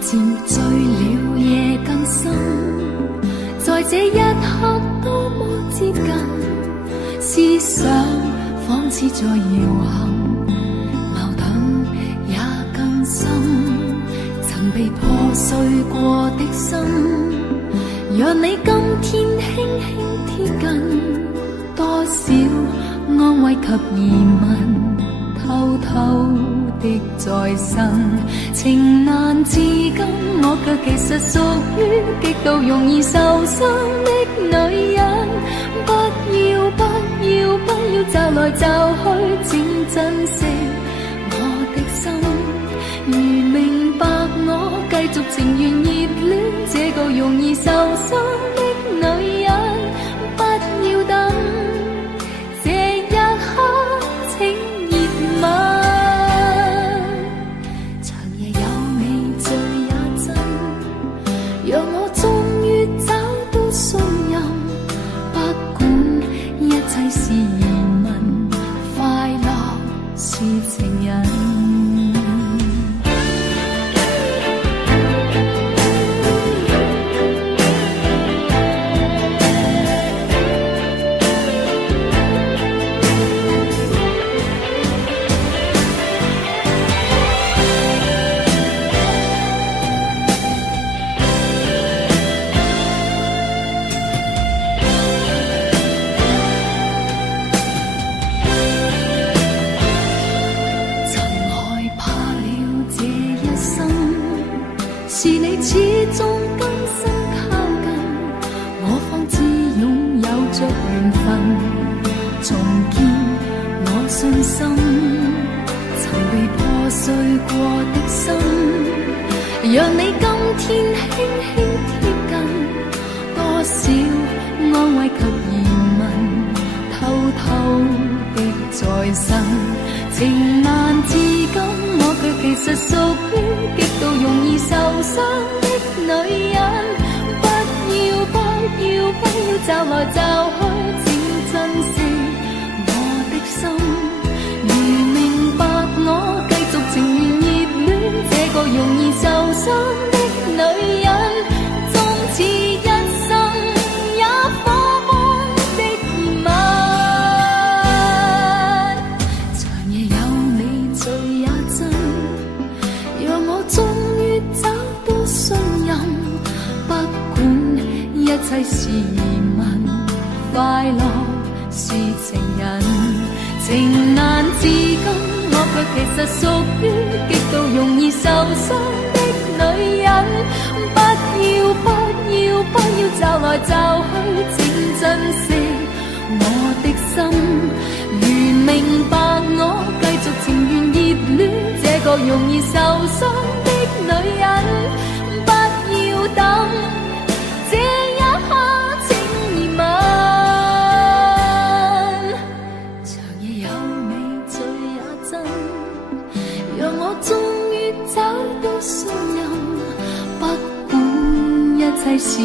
渐醉了夜更深，在这一刻多么接近，思想仿似在摇行，矛盾也更深，曾被破碎过的心，让你今天轻轻贴近，多少安慰及疑问，偷偷的在生，情难自禁，我却其实属于极度容易受伤的女人。不要不要不要找来找去，请珍惜我的心。如明白我繼續情願熱戀這個容易受傷的女人，不要等這一刻，請熱吻。長夜有你醉也真，讓我終於找到信任。不管一切是疑問，快樂是情人。是你始終甘心靠近，我方知擁有着緣分，重建我信心，曾被破碎過的心，讓你今天輕輕貼近，多少安慰及疑問，偷偷的在生，情難自禁，我卻其實屬於極度容易受傷的女人。不要不要不要找來找去，請珍惜我的心。如明白我繼續情願熱戀這個容易受傷的女人，終此一生也火般的熱吻。長夜有你醉也真，讓我終於找到信任。不管一切是疑問，快樂是情人。情難自禁，我卻其實屬於極度容易受傷的女人。不要不要不要找來找去，請珍惜我的心。如明白我繼續情願熱戀這個容易受傷的女人，不要等這一刻，請熱吻。長夜有你醉也真，讓我終於找到信任。不管一切是疑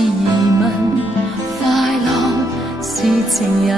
問，快樂是情人。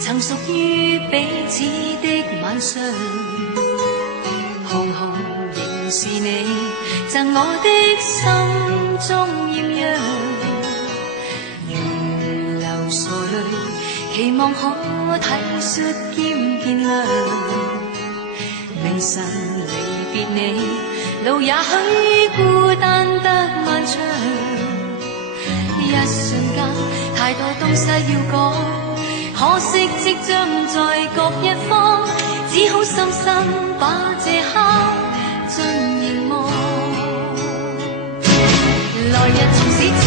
曾屬於彼此的晚上，紅紅仍是你贈我的心中豔陽，如流傻淚，期望可體恤兼見諒。明晨離別你，路也許孤單得漫長，一瞬間太多東西要講。可惜即將在各一方，只好深深把這刻盡凝望。來日縱使千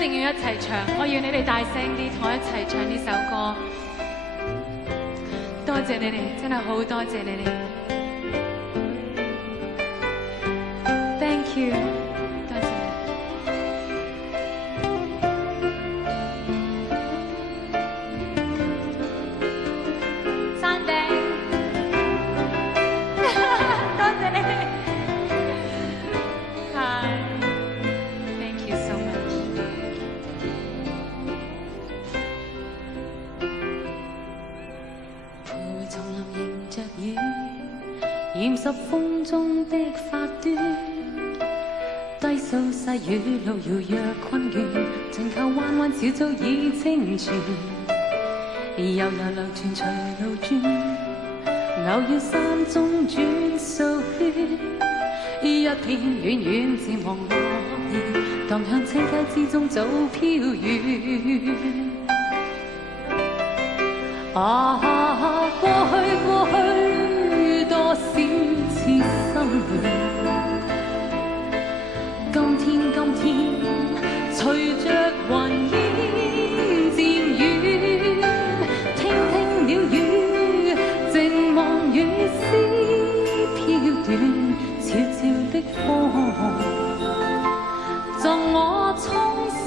定要一齊唱，我要你哋大聲啲同我一齊唱呢首歌。多謝你哋，真係好多謝你哋。Thank you， 多謝你。山頂，多謝你哋。Hi，thank you so much。徘徊叢林迎着雨，染濕風中的髮端。低訴細雨路遙若困倦，盡靠彎彎小早已清泉。悠悠流傳隨路轉，偶要山中轉數圈。一片遠遠漸黃落葉，蕩向青溪之中早飄遠。啊，過去多少次心亂。今天，隨着雲煙漸遠，聽鳥語，靜望雨絲飄斷，悄悄的風，贈我衷心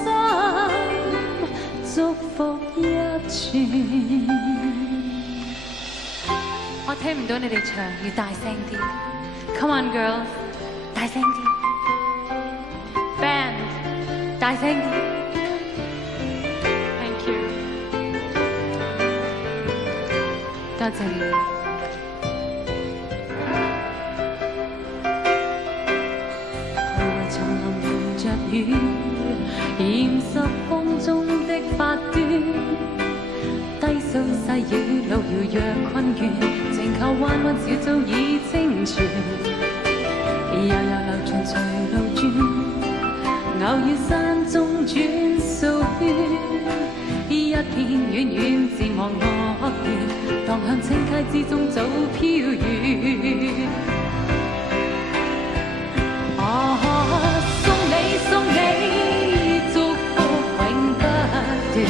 祝福一串。我聽唔到你哋唱，要大聲啲。Come on girls， 大聲啲。Band， 大聲啲。Thank you， 多謝你。徘徊叢林迎着雨，染濕風中的髮端。低訴細雨路遙若困倦，靜靠彎彎小早已清泉。悠悠流傳隨路轉，偶遇山中轉數圈。一片遠遠漸望落葉，蕩向青溪之中早飄遠。送你祝福永不斷。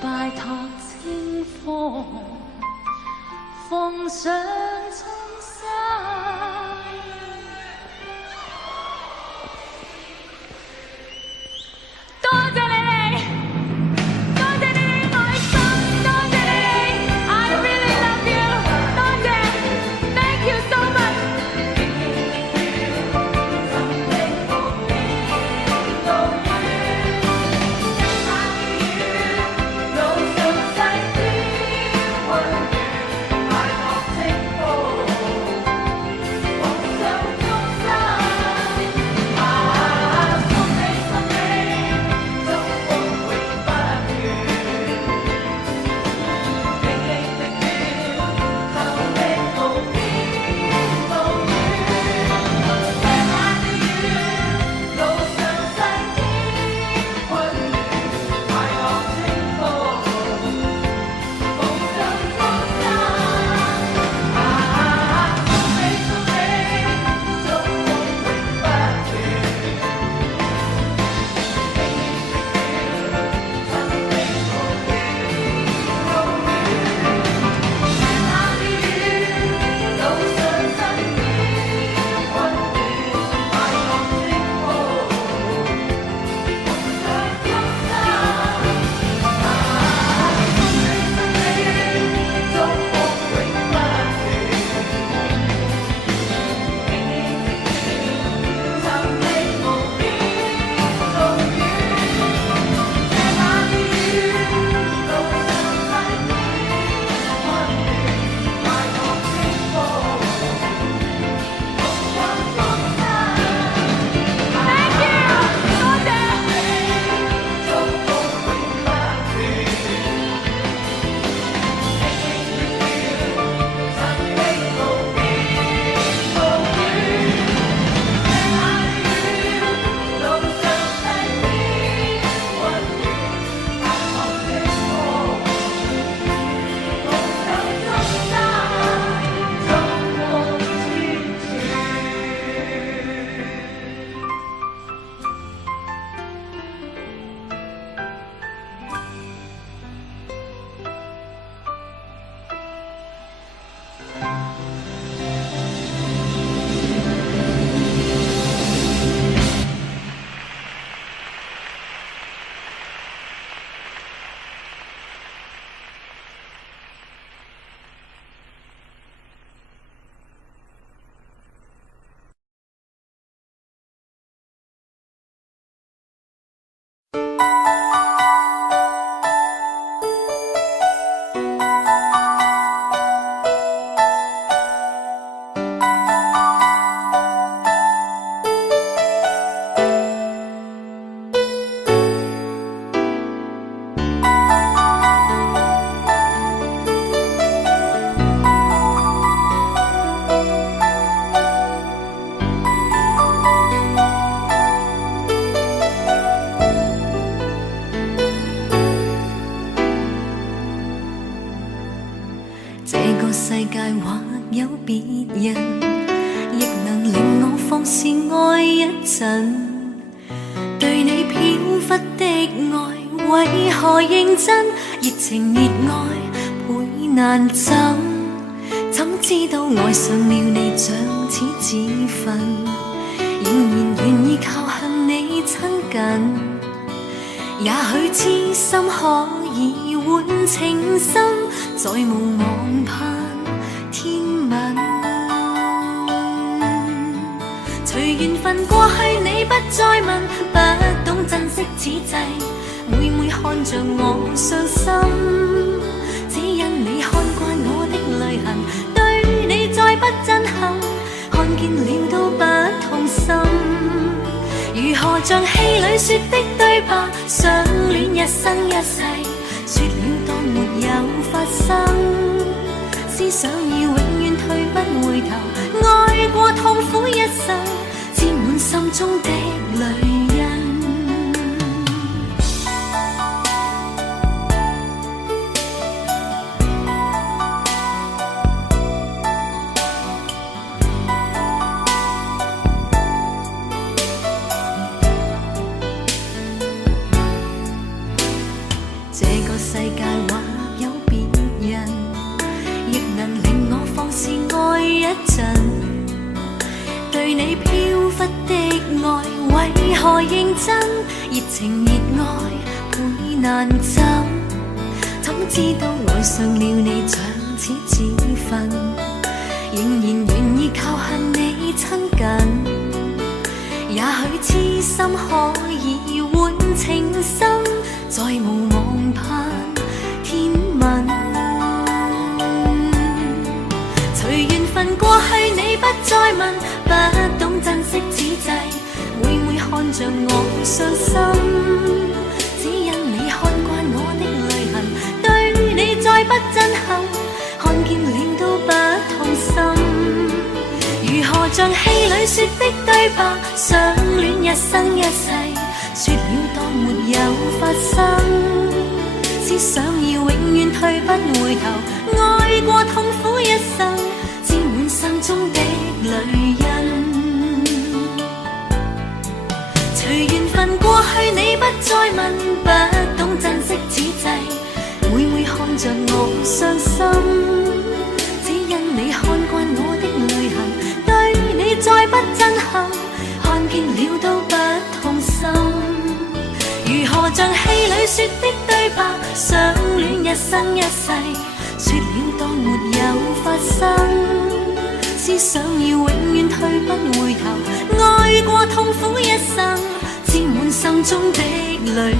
拜託清風，奉上衷心。多謝你哋，多謝你哋愛心，多謝你哋 ，I really love you， 多謝 ，Thank you so much。路上細天溫暖，快樂清風。这个世界或有别人，亦能令我放肆爱一阵。对你飘忽的爱，为何认真？热情热爱倍难枕，怎知道爱上了你像似自焚，仍然愿意靠向你亲近。也許痴心可以換情深，再無望盼天問。隨緣分過去，你不再問，不懂珍惜此際，每每看着我傷心，只因你看慣我的淚痕，對你再不震撼，看見了都不痛心。如何像戲裏說的對白，相戀一生一世，說了當沒有發生，思想已永遠退不回頭，愛過痛苦一生，沾滿心中的淚印。這個世界或有別人，亦能令我放肆愛一陣。對你飄忽的愛，為何認真？熱情熱愛倍難枕，怎知道愛上了你像似自焚，仍然願意靠向你親近。也許痴心可以換情深，再無望盼天問。隨緣分過去，你不再問，不懂珍惜此際，每每看着我傷心，只因你看慣我的淚痕，對你再不震撼，看見了都不痛心。如何像戲裏說的對白，相戀一生一世，說了當沒有發生，思想已永遠退不回頭，愛過痛苦一生，沾滿心中的淚印。隨緣分過去，你不再問，不懂珍惜此際，每每看着我傷心，只因你看慣我的淚痕，對你再不震撼，看見了都不痛心。如何像戲裏說的對白，相戀一生一世，說了當沒有發生，思想已永遠退不回頭，愛過痛苦一生，沾滿心中的淚印。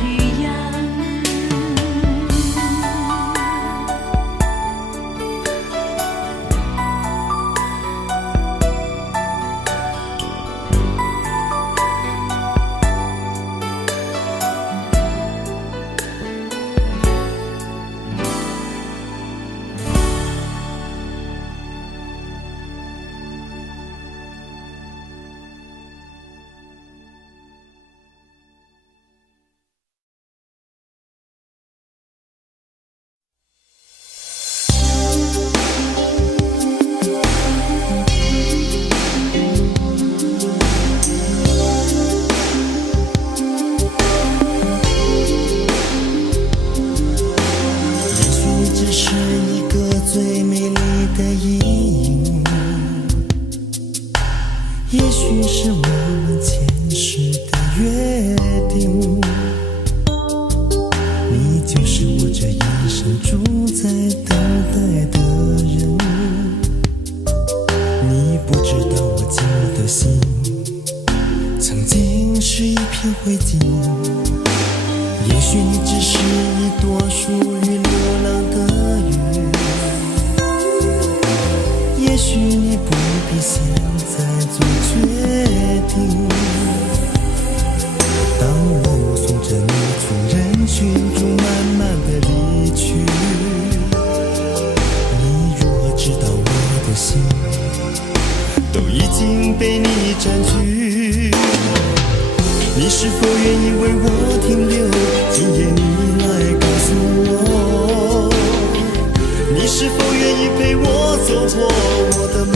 是否愿意陪过我的梦，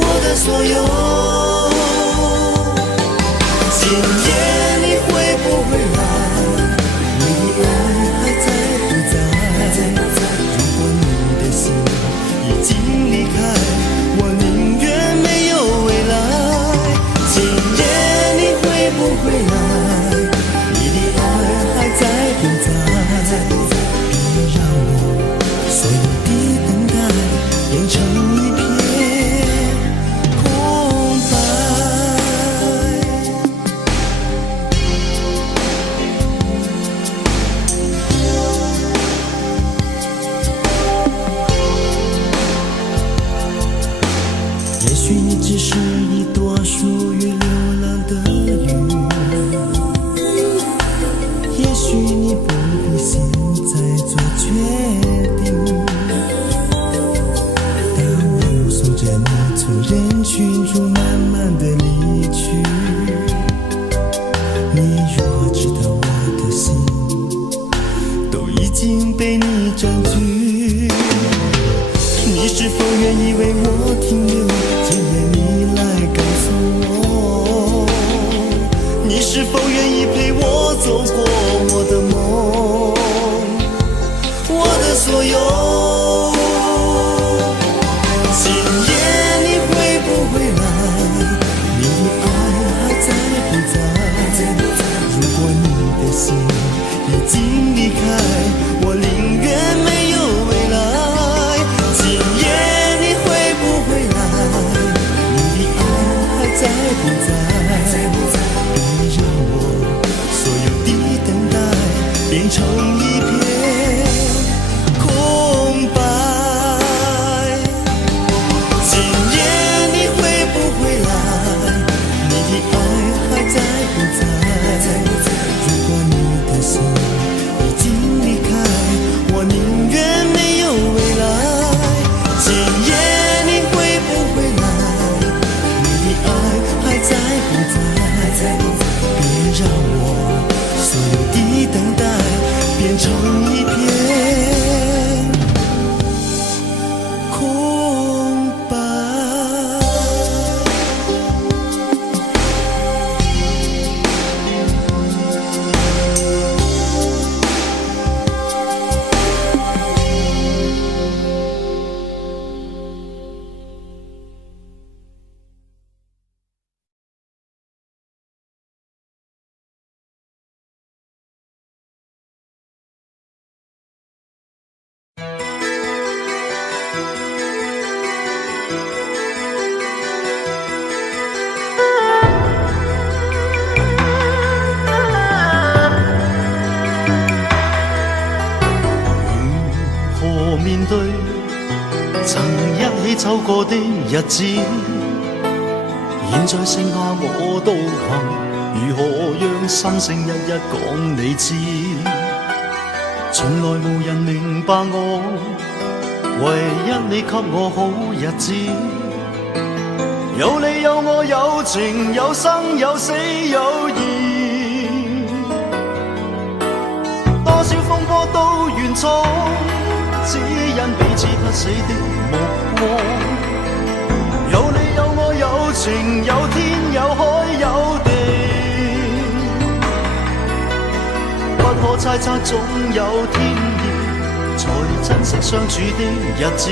我的所有。今夜你会不会来？你的爱还在不在？如果你的心已经离开，我宁愿没有未来。今夜你会不会来？你的爱还在不在？别让我所有的等待变成一片空白。也许你只是一朵属于流浪的云，也许你不必现在做决定，当我目送着你从人群中慢慢的离去，你如何知道我的心都已经被你占据？你是否愿意为我停留？今夜你来告诉我，你是否愿意陪我走过我的梦，我的所有。今夜你会不会来？你的爱还在不在？如果你的心已经离开，我宁愿没有未来。今夜你会不会来？你的爱还在不在？别让我所有的等待变成一片空白。今夜你会不会来？你的爱还在不在？如果你的心已经离开，我宁愿没有未来。今夜你会不会来？你的爱还在不在？别让我所有的等待变成一片空白。面對曾一起走過的日子，現在剩下我獨行，如何讓心聲一一講你知？從來無人明白我，唯一你給我好日子，有你有我有情有生有死有義，多少風波都願闖，只因彼此不死的目光，有你有我有情有天有海有地，不可猜測總有天意，才珍惜相處的日子。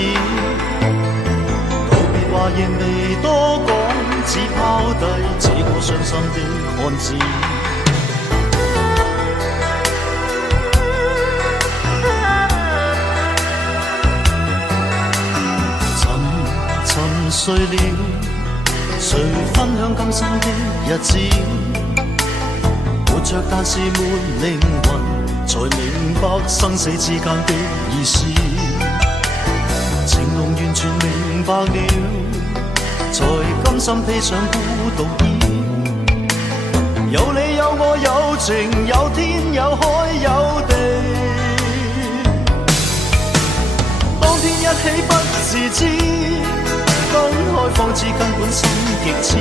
道別話亦未多講，只拋低這個傷心的漢子。睡了，誰分享今生的日子？活着但是沒靈魂，才明白生死之間的意思。情濃完全明白了，才甘心披上孤獨衣。有你有我有情有天有海有地，當天一起不自知。分開方知根本心極痴，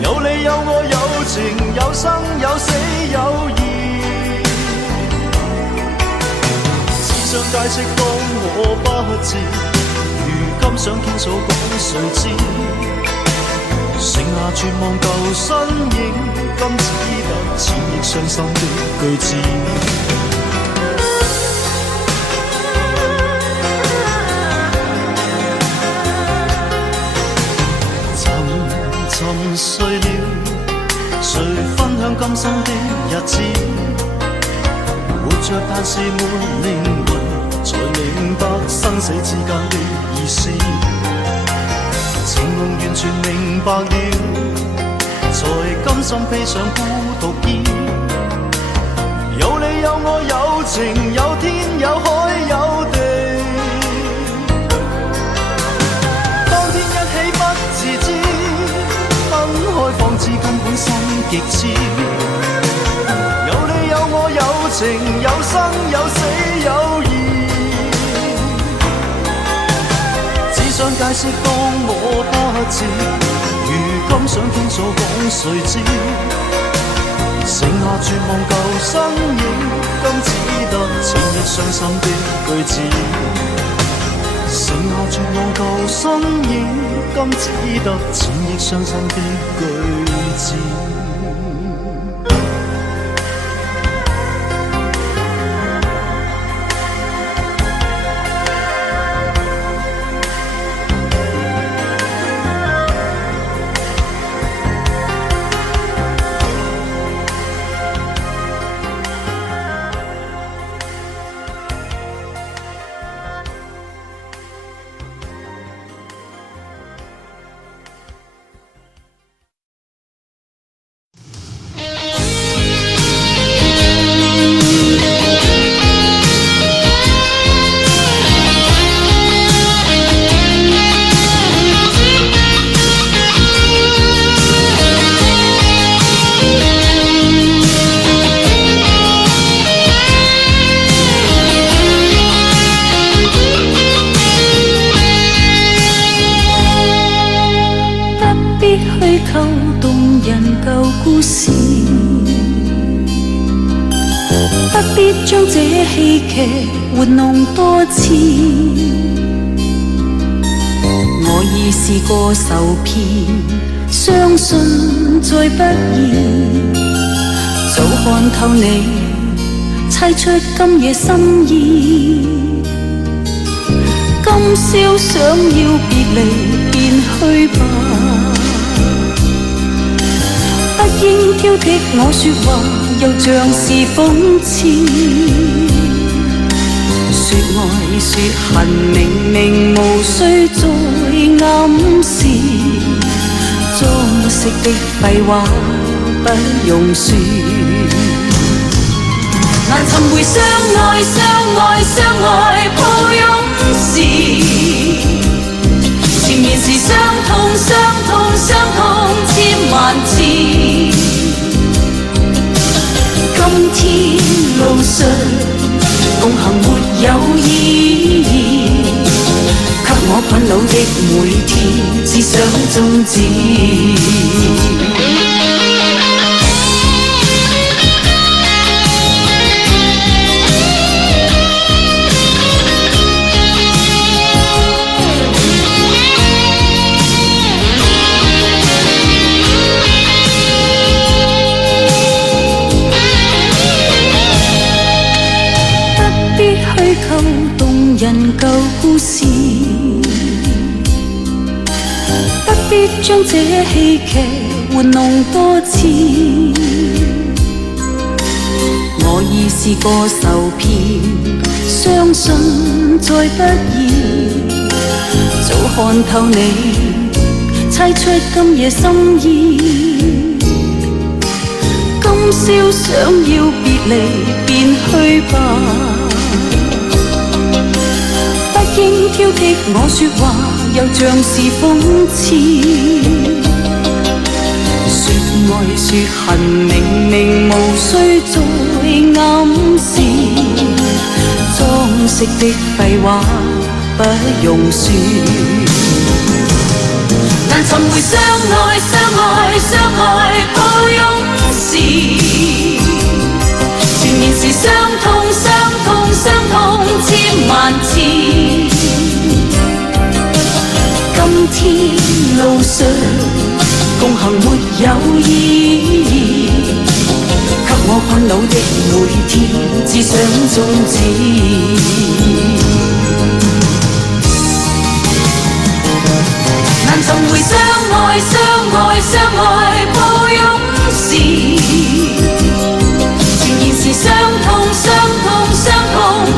有你有我有情有生有死有義，是想解釋當我不智，如今想傾訴講誰知？剩下絕望舊身影，今只得千億傷心的句子。沉睡了，誰分享今生的日子？活着但是沒靈魂，才明白生死之間的意思。情濃完全明白了，才甘心披上孤獨衣。有你有我有情有天有海有地，當天一起不自知，分開方知根本心極痴。有你有我有情有生有死有義，只想解釋當我不智，如今想傾訴講誰知？剩下絕望舊身影，今只得千億傷心的句子。剩下絕望舊身影，今只得千億傷心的句子。不必將這戲劇玩弄多次，我已試過受騙，相信再不易。早看透你，猜出今夜心意。今宵想要別離，便去吧。不應挑剔我說話，又像是諷刺。說愛說恨，明明無需再暗示。裝飾的廢話不用說，難尋回相愛相愛相愛抱擁時，前面是傷痛傷痛傷痛千萬次。今天路上共行沒有意義，給我困惱的每天只想終止。動人舊故事，不必將這戲劇玩弄多次。我已試過受騙，相信再不易。早看透你，猜出今夜心意。今宵想要別離，便去吧。應挑剔我說話，又像是諷刺。說愛說恨，明明無需再暗示。裝飾的廢話不用說，難尋回相愛相愛相愛抱擁時，前面是傷痛傷痛傷痛。意义，給我困惱的每天，只想終止。難尋回相愛，相愛，相愛，抱擁時，前言是傷痛，傷痛，傷痛，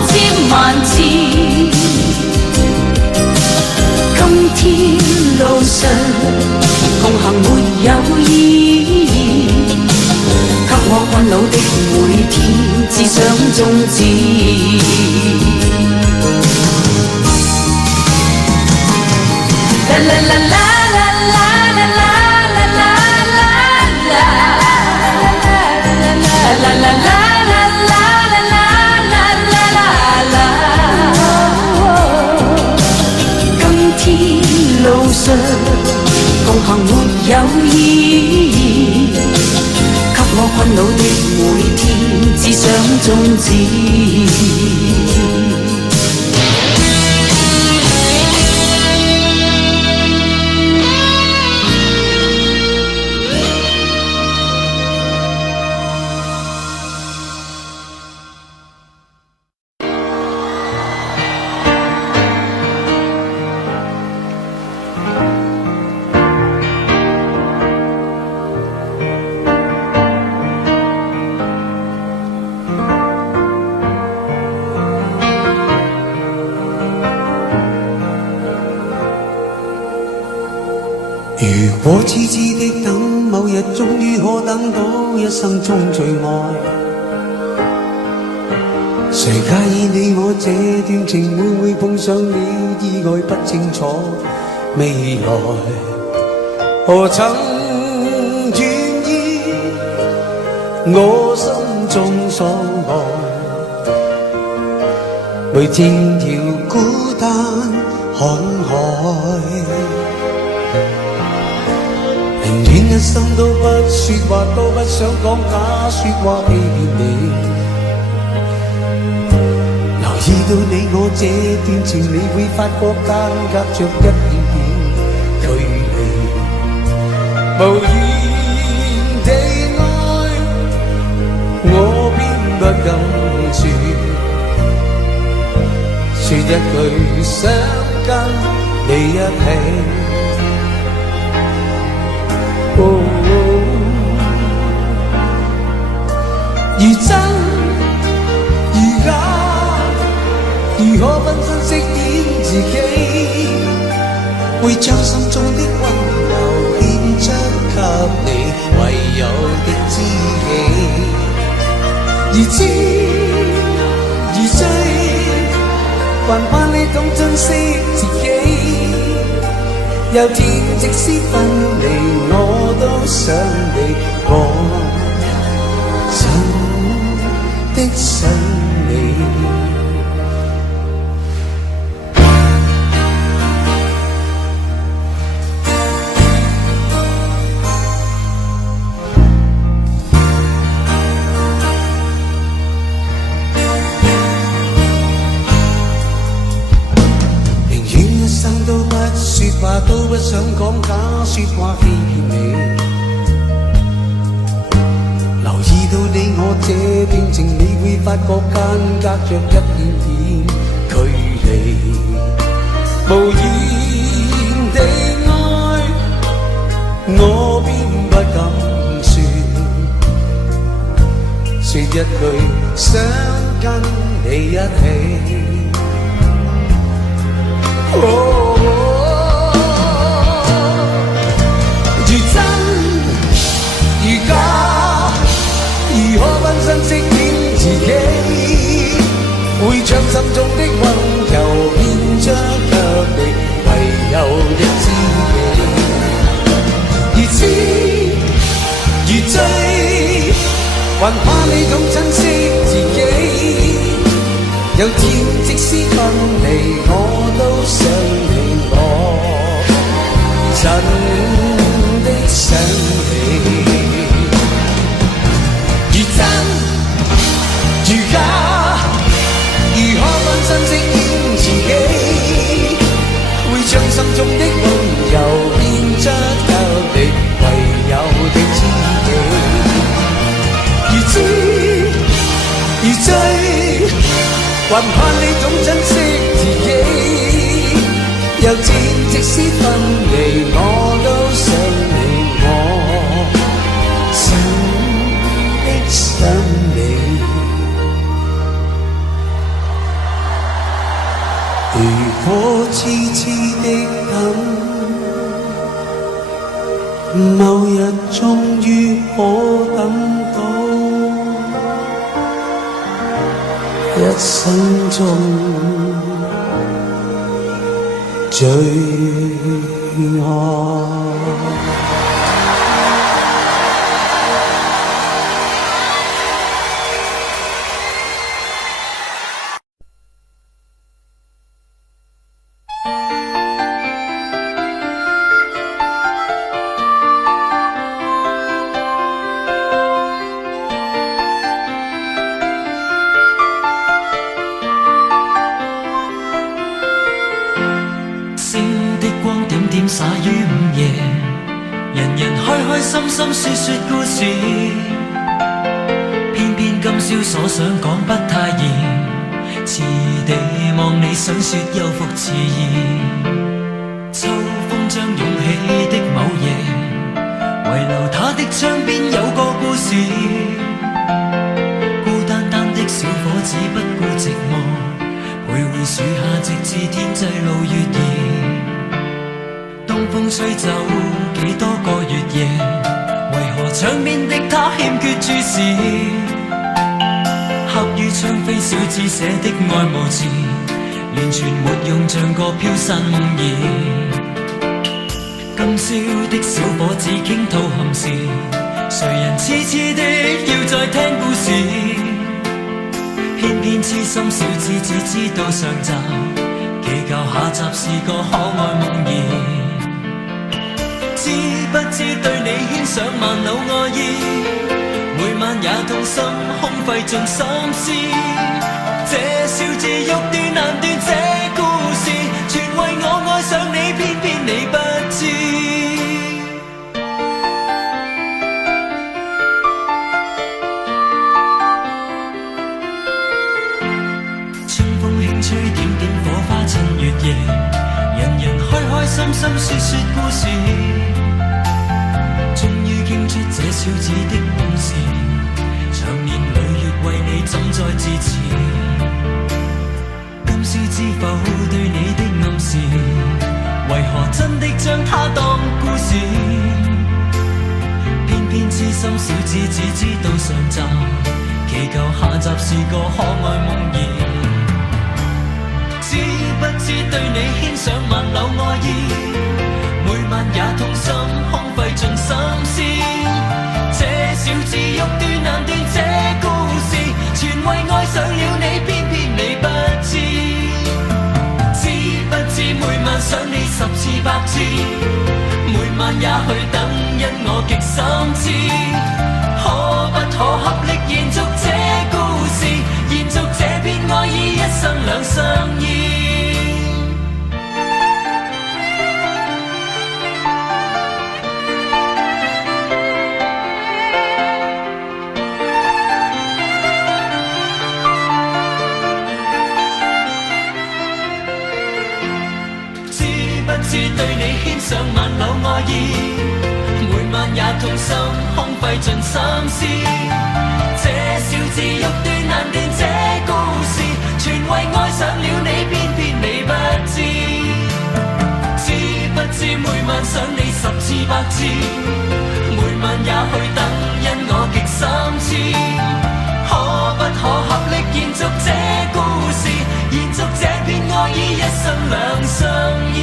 千萬次。今天路上共行沒有意義，給我困惱的每天，只想終止。啦啦啦啦啦啦啦啦啦啦啦啦啦啦，今天路上共行沒有意義，給我困惱的每天，只想終止。如果痴痴的等，某日終於可等到一生中最愛，誰介意你我這段情會唔會碰上了意外？不清楚未來，何曾願意我心中所愛，每天要孤單看海。寧願一生都不說話，都不想講假說話欺騙你。留意到你我這段情，你會發覺間隔着一點點距離。無言地愛，我偏不敢說，說一句想跟你一起。如真如假，如何分身飾演自己，會將心中的溫柔獻出給你，唯有的知己。如知如醉，還盼你懂珍惜自己。有天即使分離，我都想你，我真的想你。都不想講假說話欺騙你，留意到你我這段情，你會發覺間隔着一點點距離。無言地愛，我偏不敢說一句想跟你一起。如何分身飾演自己，會將心中的溫柔獻出給你，唯有的知己。如痴如醉，還怕你懂珍惜自己。有天即使分離，我都想你，我真的想你。如真如假，如何分身飾演自己，會將心中的溫柔獻出給你，唯有的知還怕你懂珍惜自己，又知即使分離，我都想你，我真的想你。如果痴痴的等，某日終於可等到。一生中最愛。灑於午夜，人人開開心心說說故事，偏偏今宵所想講不太易，遲地望你想說又復遲疑。秋風將湧起的某夜，遺留他的窗邊有個故事，孤單單的小伙子不顧寂寞，徘徊樹下直至天際露月兒。東風吹走幾多個月夜，為何窗邊的他欠缺注視？刻於窗扉小字寫的愛無詞，完全沒用，像個飄散夢兒。今宵的小伙子傾吐憾事，誰人痴痴的要再聽故事？偏偏痴心小子只知道上集，祈求下集是個可愛夢兒。知不知對你牽上萬縷愛意，每晚也痛心空費盡心思。這小字欲斷難斷，這故事全為我愛上你，偏偏你不知。春風輕吹點點火花襯月夜，人人開開心心說說故事，終於傾出這小子的往事，長年累月為你怎再自持？今宵知否對你的暗示，為何真的將它當故事？偏偏痴心小子只知道上集，祈求下集是個可愛夢兒。知不知對你牽上萬縷愛意，每晚也痛心空費盡心思。這小字欲斷難斷，這故事全為愛上了你，偏偏你不知。知不知每晚想你10次100次，每晚也去等，因我極心知。可不可合力延續這故事，延續這片愛意，一生兩相依。對你牽上萬縷愛意，每晚也痛心空費盡心思。這小字欲斷難斷，這故事全為愛上了你，偏偏你不知。知不知每晚想你10次100次，每晚也去等，因我極心知。可不可合力延續這故事，延續這片愛意，一生兩相依。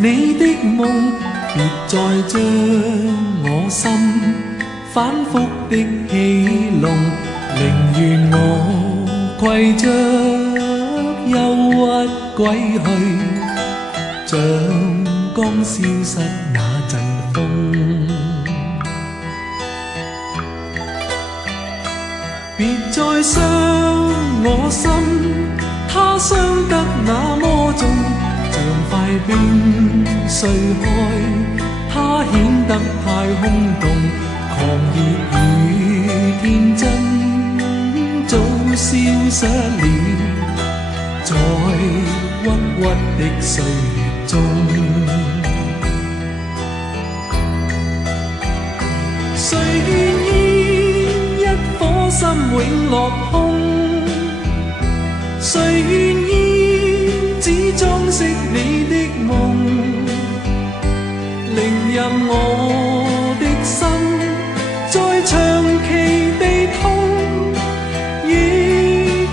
你的夢，別再將我心反覆的戲弄，寧願我攜着憂鬱歸去，像剛消失那陣風。別再傷我心，它傷得那麼重，像塊冰碎開，它顯得太空洞，狂熱與天真早消失了，在鬱鬱的歲月中。誰願意一顆心永落空？誰願意只裝飾你的夢？寧任我的心再長期地痛，亦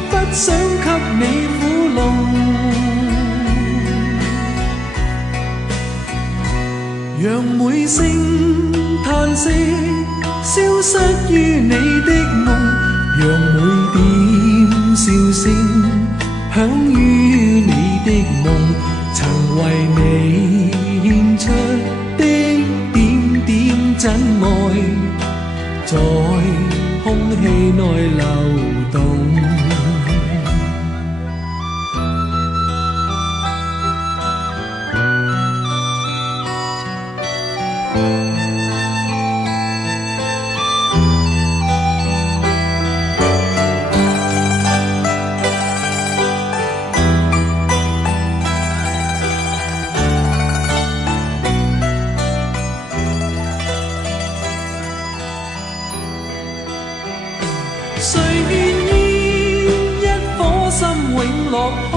不想給你苦弄。讓每聲嘆息消失於你的夢，讓每點笑聲響於你的夢，曾為你獻出的點點真愛，在空氣內流動。誰願意一顆心永落空？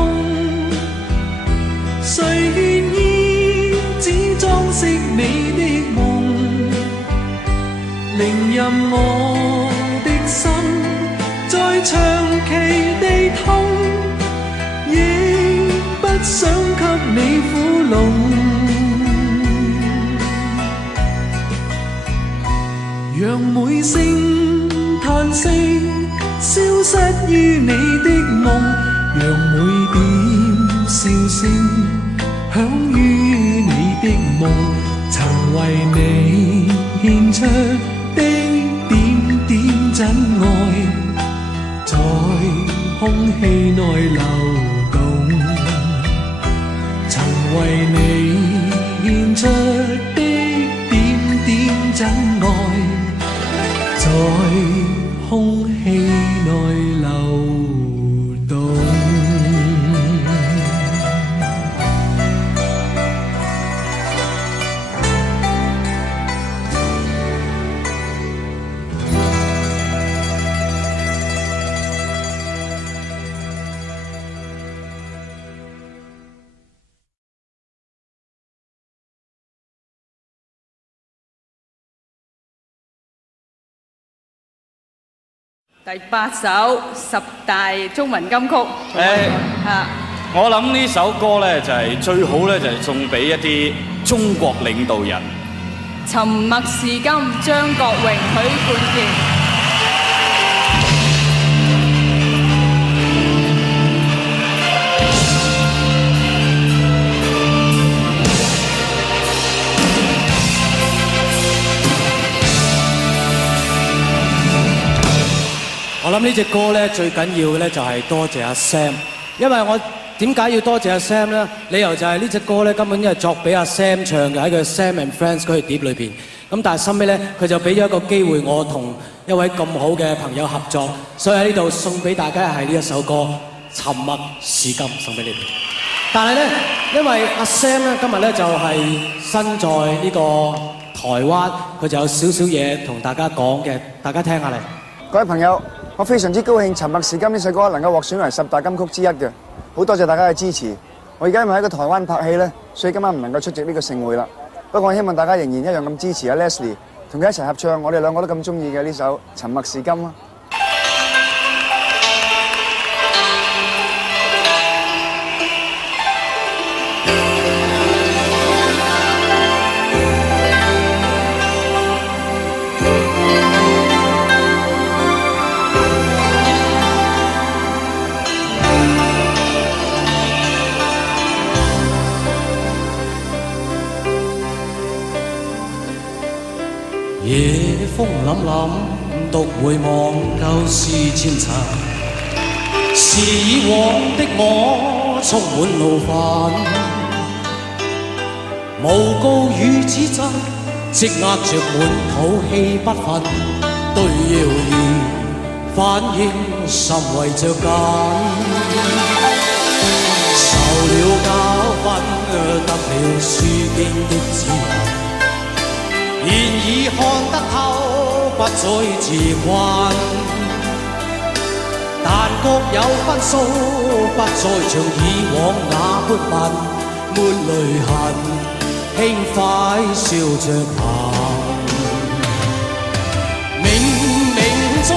誰願意只裝飾你的夢？寧任我的心再長期地痛，亦不想給你苦弄。讓每聲嘆息消失於你的夢，讓每點笑聲響於你的夢，曾為你獻出的點點真愛，在空氣內流動，曾為你獻出的點點真愛，在空氣內流動。第8首10大中文金曲。我諗呢首歌咧就係最好咧，就係送俾一啲中國領導人。沉默是金，張國榮、許冠傑。我諗呢隻歌咧最緊要嘅咧就係多謝阿 Sam， 因為我點解要多謝阿 Sam 咧？理由就係呢隻歌咧根本因係作俾阿 Sam 唱嘅，喺佢 Sam and Friends 嗰條碟裏邊。咁但係後尾咧佢就俾咗一個機會我同一位咁好嘅朋友合作，所以喺呢度送俾大家係呢一首歌《沉默是金》送俾你哋。但係咧因為阿 Sam 咧今日咧就係身在呢個台灣，佢就有少少嘢同大家講嘅，大家聽下嚟。各位朋友，我非常之高興《沉默是金》呢首歌能夠獲選為10大金曲之一嘅，好多謝大家嘅支持。我而家因為喺個台灣拍戲咧，所以今晚唔能夠出席呢個盛會啦。不過我希望大家仍然一樣咁支持阿 Leslie， 同佢一齊合唱我哋兩個都咁中意嘅呢首《沉默是金》啊！夜風凜凜，獨回望舊事前塵。是以往的我充滿怒憤，無告與指責，積壓着滿肚氣不忿，對謠言反應甚為着緊。受了教訓，得了書經的指引，現已看得透，不再自困。但各有分數，不再像以往那般笨，沒淚痕，輕快笑着行。冥冥中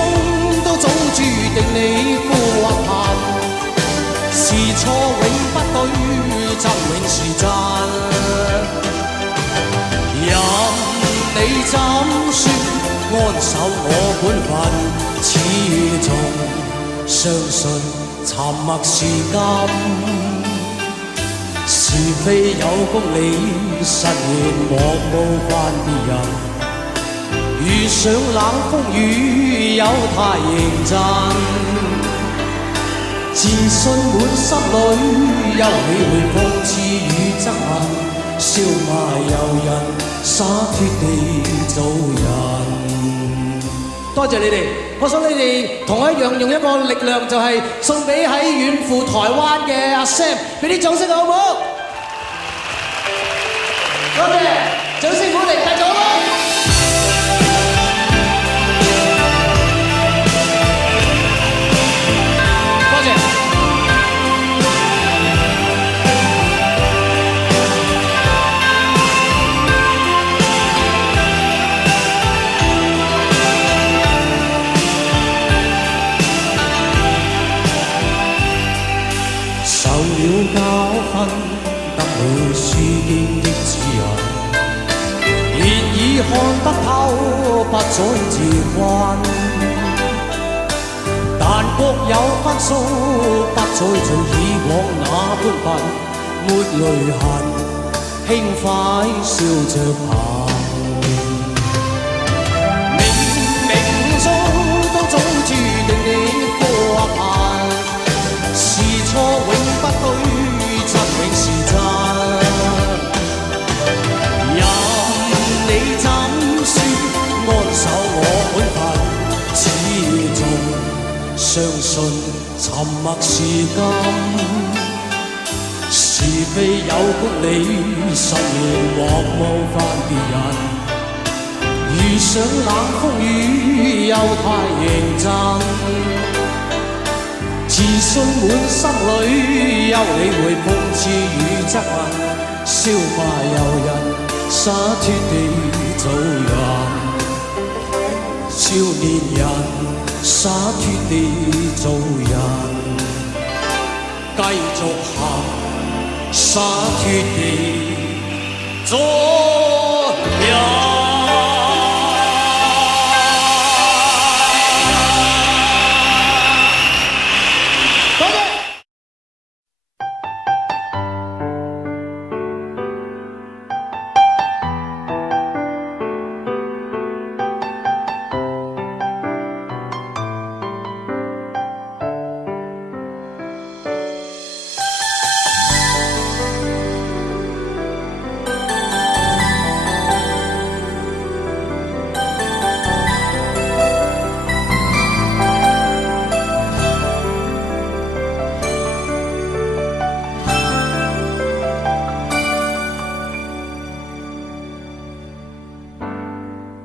都早注定你富或貧，是錯永不對，則永是真。任你怎說，安守我本分，始終相信沉默是金，是非有公理，實現莫冒犯別人。遇上冷風雨，有太認真，自信滿心裏，休理會諷刺與憎恨，笑罵由人，灑脱地做人。多謝你哋，我想你哋同我一樣用一個力量，就係送俾喺遠赴台灣嘅阿 Sam， 俾啲掌聲好唔好？多謝，掌聲鼓勵，繼續咯！多謝。受了教訓，得了書經的指引，現已看得透，不再自困。但各有分數，不再像以往那般笨，沒淚痕，輕快笑着行。冥冥中都早注定你富或貧，是錯永不對，則永是真。任你怎說，安守我本分，始終相信沉默是金。是非有公理，實現莫冒犯別人。遇上冷風雨，又太認真。自信滿心裏，休理會諷刺與質問，笑罵由人，灑脱地做人。少年人，灑脱地做人，繼續行，灑脱地做人。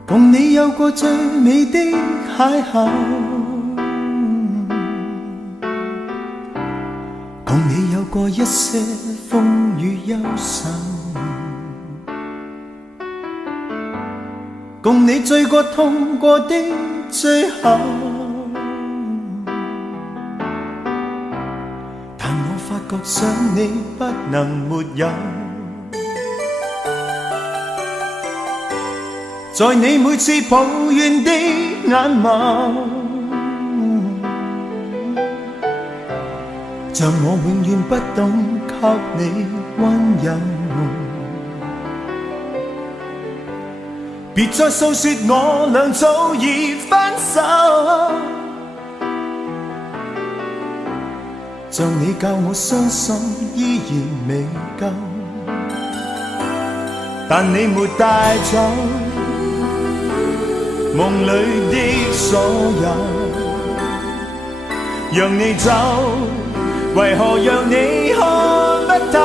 共你有過最美的邂逅，共你有過一些風雨憂愁，共你醉過痛過的最後，但我發覺想你不能沒有。在你每次抱怨的眼眸，像我永遠不懂給你溫柔。別再訴說我倆早已分手，像你教我相信依然未夠，但你沒帶走夢裏的所有，讓你走，為何讓你看不透？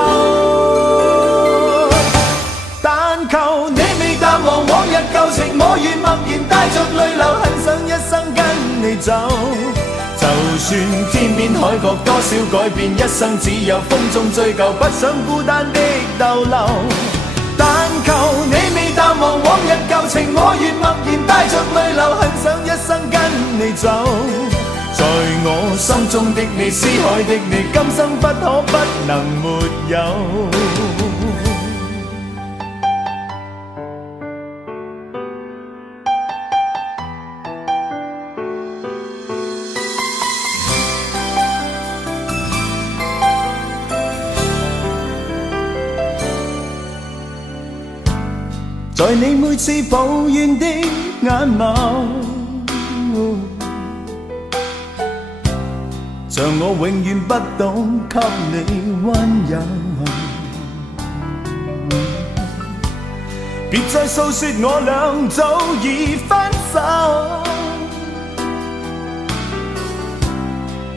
但求你未淡忘往日舊情，我願默然帶着淚流，很想一生跟你走。就算天邊海角多少改變，一生只有風中追究，不想孤單的逗留。但求你未淡忘往日舊情，我願默然帶着淚流，很想一生跟你走。在我心中的你，思海的你，今生不可不能沒有。在你每次抱怨的眼眸，像我永遠不懂給你溫柔。別再訴說我倆早已分手，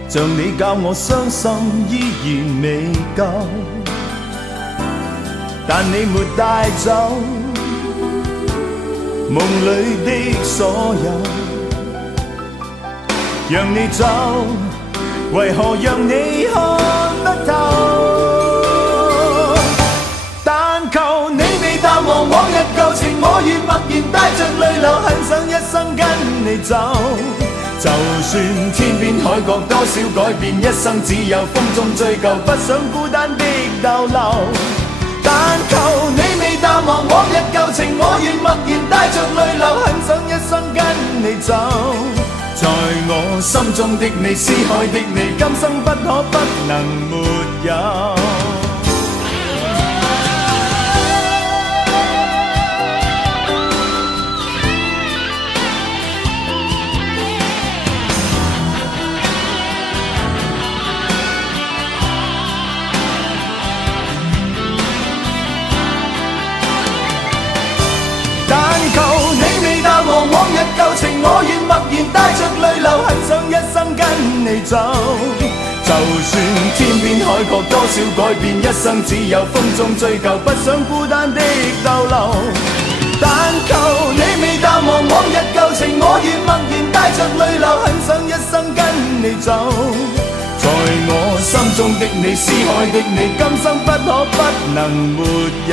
像你教我相信依然未夠，但你沒帶走夢裏的所有，讓你走，為何讓你看不透？但求你未淡忘往日舊情，我願默然帶着淚流，很想一生跟你走。就算天邊海角多少改變，一生只有風中追究，不想孤單的逗留。但求你未淡忘往日舊情，我願默然帶着淚流，很想一生跟你走。在我心中的你，思海的你，今生不可不能沒有。往日舊情，我願默然帶着淚流，很想一生跟你走。就算天邊海角多少改變，一生只有風中追究，不想孤單的逗留。但求你未淡忘往日舊情，我願默然帶着淚流，很想一生跟你走。在我心中的你，思海的你，今生不可不能沒有。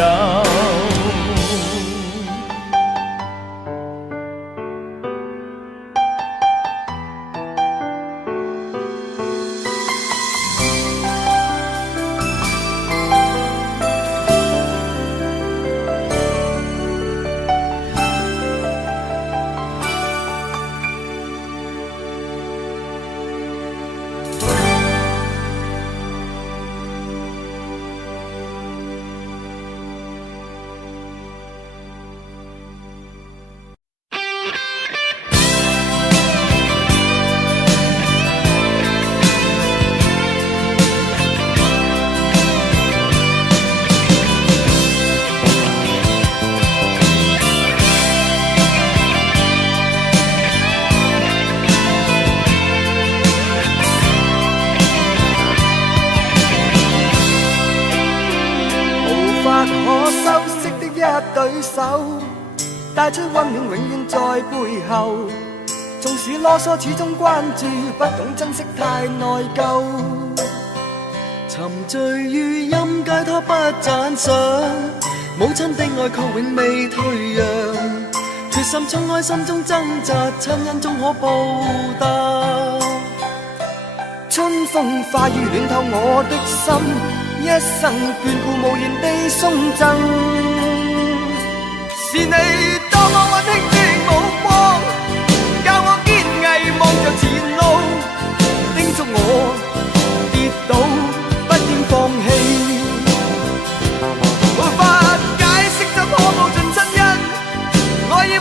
對手帶出溫暖，永遠在背後。縱使囉嗦，始終關注，不懂珍惜，太內疚。沉醉於音階，他不讚賞。母親的愛卻永未退讓。決心衝開心中掙扎，親恩終可報答。春風化雨暖透我的心，一生眷顧無言地送贈。是你多麼溫馨的目光，教我堅毅望着前路，叮囑我跌倒不應放棄。無法解釋怎可報盡親恩，我要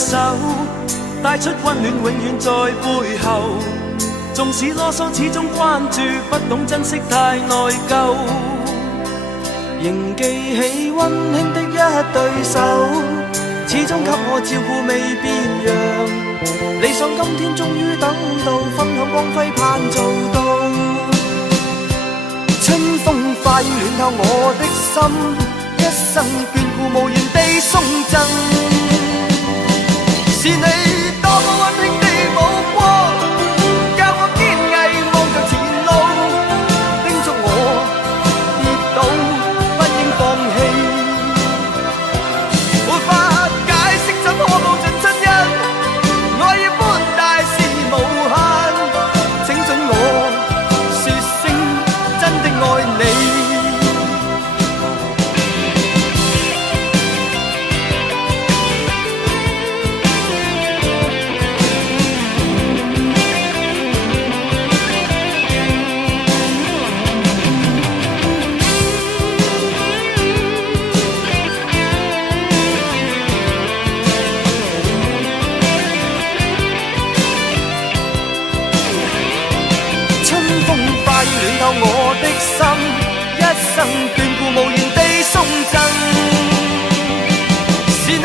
手，帶出溫暖永遠在背後。縱使囉嗦，始終關注，不懂珍惜太內疚。仍記起溫馨的一對手，始終給我照顧未變樣。理想今天終於等到，分享光輝盼做到。春風化雨暖透我的心，一生眷顧無言地送贈。是你多麼溫馨的目光，教我堅毅望着前路，叮囑我跌倒不應放棄。沒法解釋怎可報盡親恩，愛意般大是無限。請准我說聲真的愛你。暖透我的心，一生眷顧無言地送贈。是你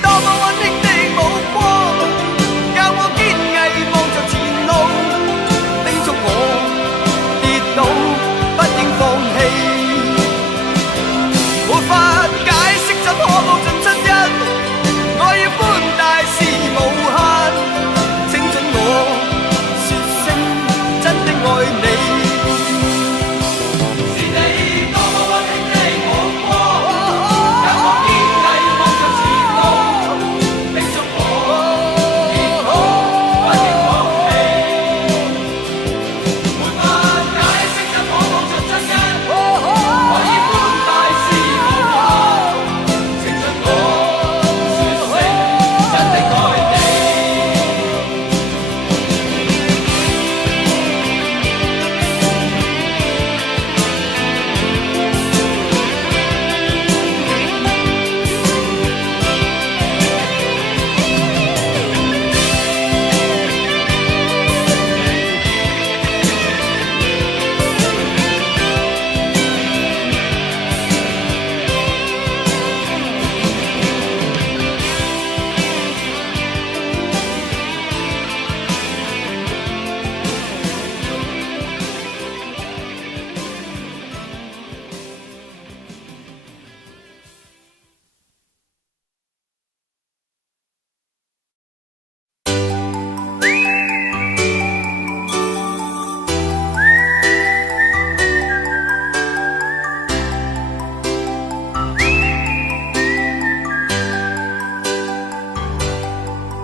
多麼溫馨的目光，教我堅毅望着前路，叮囑我跌倒不應放棄。沒法解釋怎可報盡親恩，愛意般大是無限。請准我說聲真的愛你。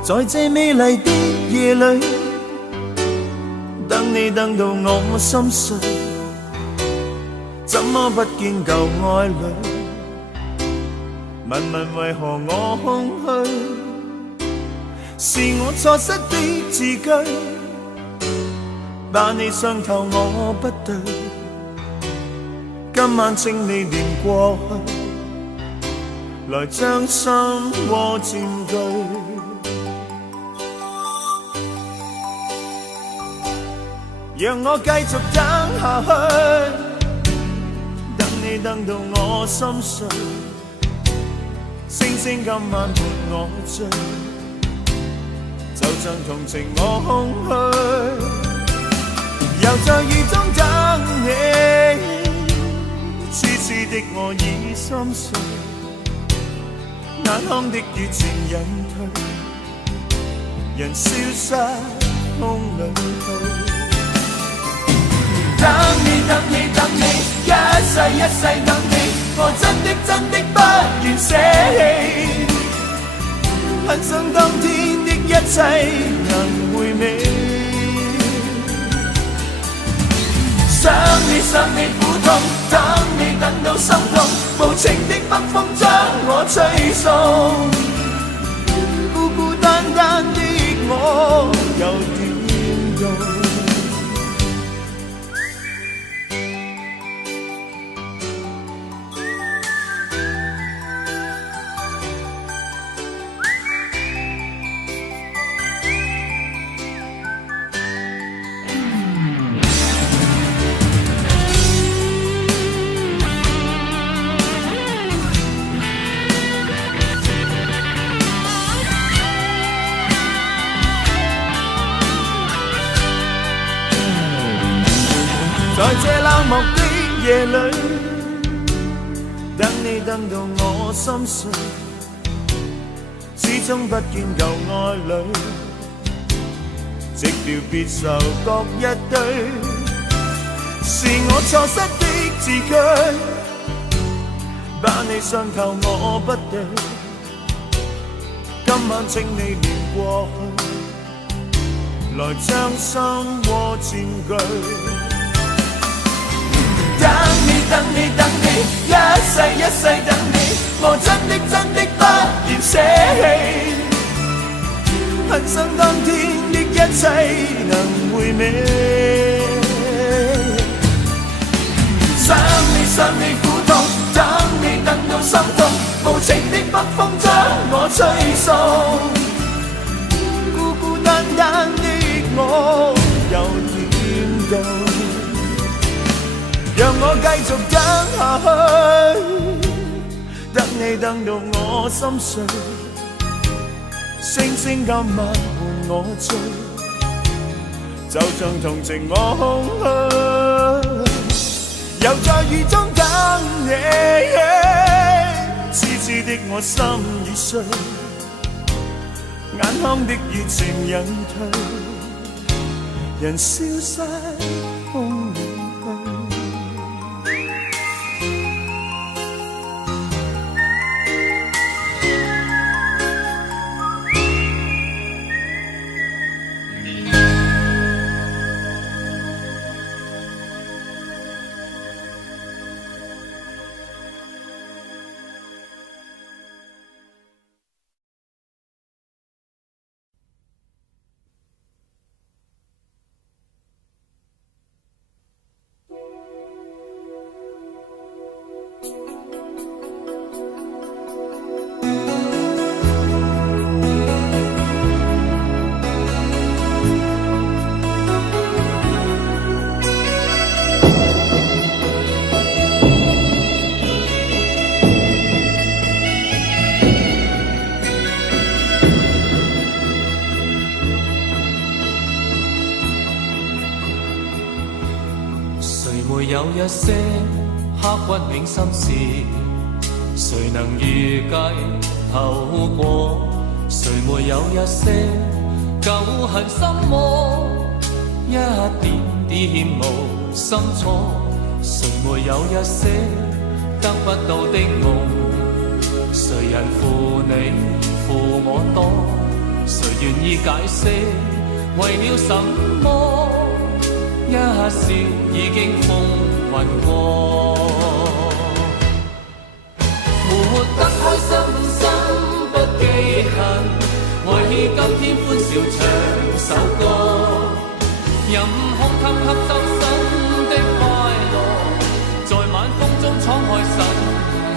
在這美麗的夜裏，等你等到我心碎，怎麼不見舊愛侶？問問為何我空虛？是我錯失的字句，把你傷透我不對。今晚請你連過去，來將心窩佔據。讓我繼續等下去，等你等到我心碎，星星今晚伴我醉，就像同情我空虛，又在雨中等你，痴痴的我已心碎，眼眶的熱情隱退，人消失空裏去。等你等你等你，一世一世等你，我真的不願捨棄，很想當天的一切能回味。想你苦痛，等你等到心痛，無情的北風將我吹送，孤孤單單的我又點用？在這冷漠的夜裏，等你等到我心碎，始終不見舊愛侶，寂寥別愁各一堆，是我錯失的字句，把你傷透我不對，今晚請你念過去，來將心窩佔據。等你等你等你，一世一世等你，我真的不願捨棄，恨生當天的一切能回味。想你苦痛，等你等到心痛，無情的北風將我吹送，孤孤單單的我又點到？讓我繼續等下去，等你等到我心碎，星星今晚伴我醉，就像同情我空虛，又在雨中等你，痴痴的我心已碎，眼眶的熱情隱退，人消失風裏。有一些刻骨銘心事，誰能預計透過？誰沒有一些舊恨心魔，一點點無心錯？誰沒有一些得不到的夢？誰人負你負我多？誰願意解釋為了什麼？一笑已經風雲過，活得開心心不記恨，為今天歡笑唱首歌，任空襟吸收新的快樂，在晚風中敞開心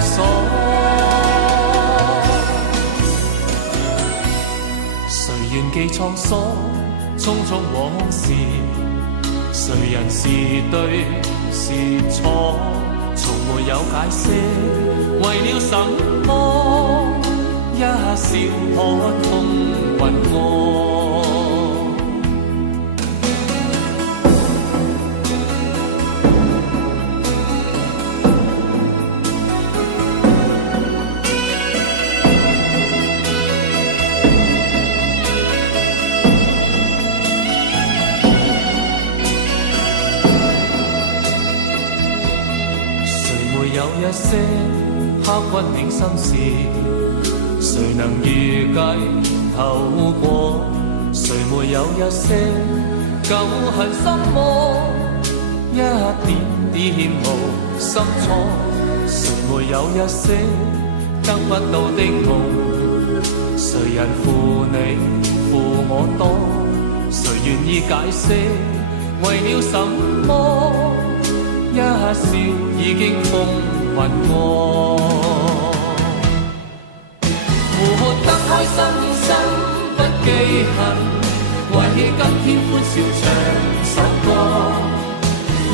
鎖。誰願記滄桑，匆匆往事？誰人是對是錯，從沒有解釋，為了什麼？一笑看風雲過。一些刻骨銘心事，誰能預計透過？誰沒有一些舊恨心魔，一點點無心錯？誰沒有一些得不到的夢？誰人負你負我多？誰願意解釋為了什麼？一笑已經風雲過，活得開心心不記恨，為今天歡笑唱首歌，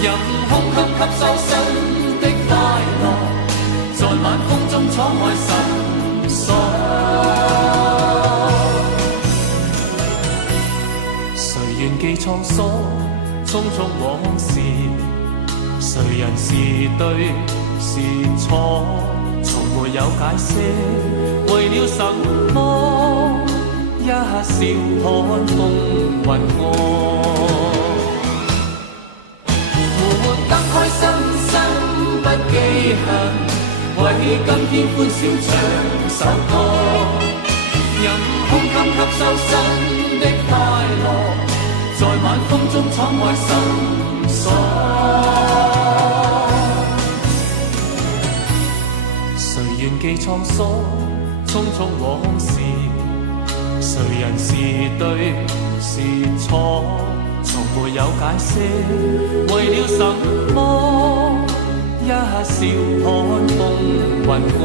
任空襟吸收新的快樂，在晚風中敞開心鎖。誰願記滄桑，匆匆往事？谁人是对是错，从没有解释。为了什么，一笑看风云过。活得开心，心不记恨，为今天欢笑唱首歌。任胸襟吸收新的快乐，在晚风中敞开心锁。谁愿记沧桑，匆匆往事。谁人是对是错，从没有解释。为了什么，一笑看风云过。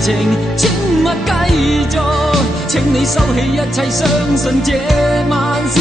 情，請勿繼續。請你收起一切，相信這晚是